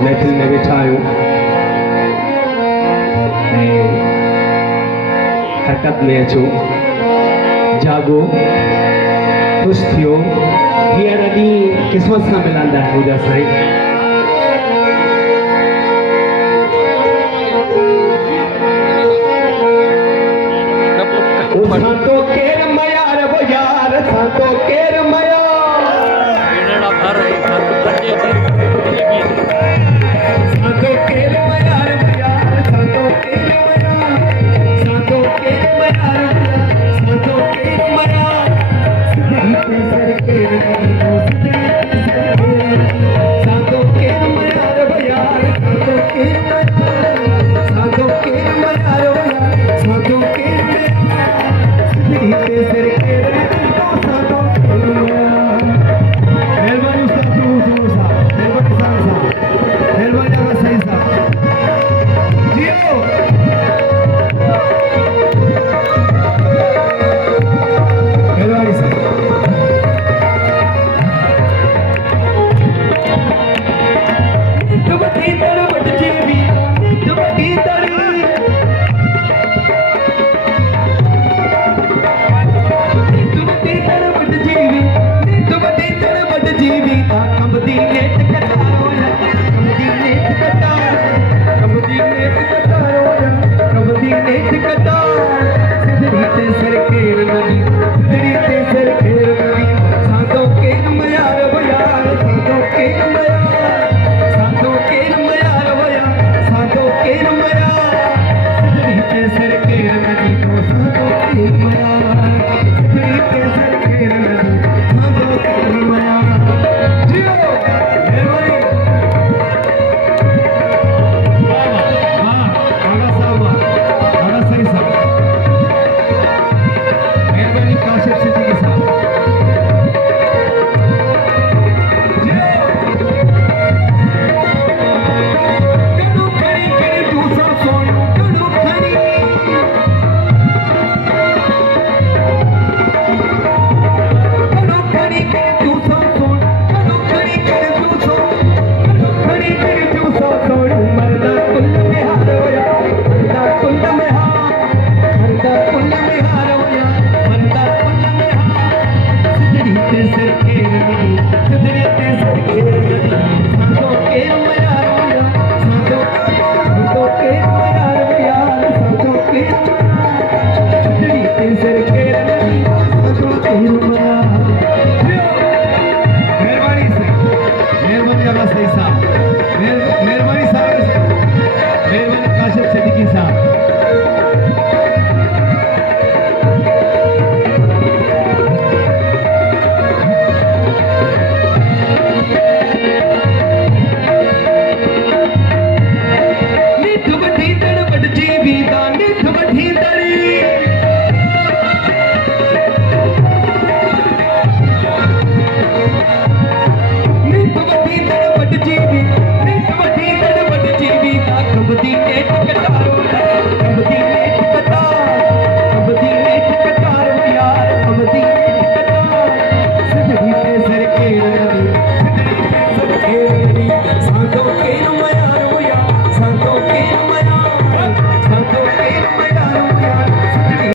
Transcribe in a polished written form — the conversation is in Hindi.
महफिल में वेठा आहियूं ऐं हरकत में अचो, जागो, ख़ुशि थियो। हींअर ॾींहुं क़िस्मत सां मिलंदा आहिनि मुंहिंजा साईं। सांतो केर मयार वो यार, सांतो केर मयार, सांतो केर मयार वो यार, सांतो केर मयार, सांतो केर मयार वो यार, सांतो केर मयार। सिद्धि पे सर केर नगीनो, सिद्धि पे सर केर, सांतो केर मयार वो यार, सांतो केर मयार, सांतो केर मयार वो यार, सांतो केर मयार। मेहरबानी उस्ताद सुनो साहब, मेहरबानी साहब, मेहरबानी आगा सही साहब जियो। मेहरबानी साहब टुबटी तड़वट जीवी, टुबटी तड़ी जीवी,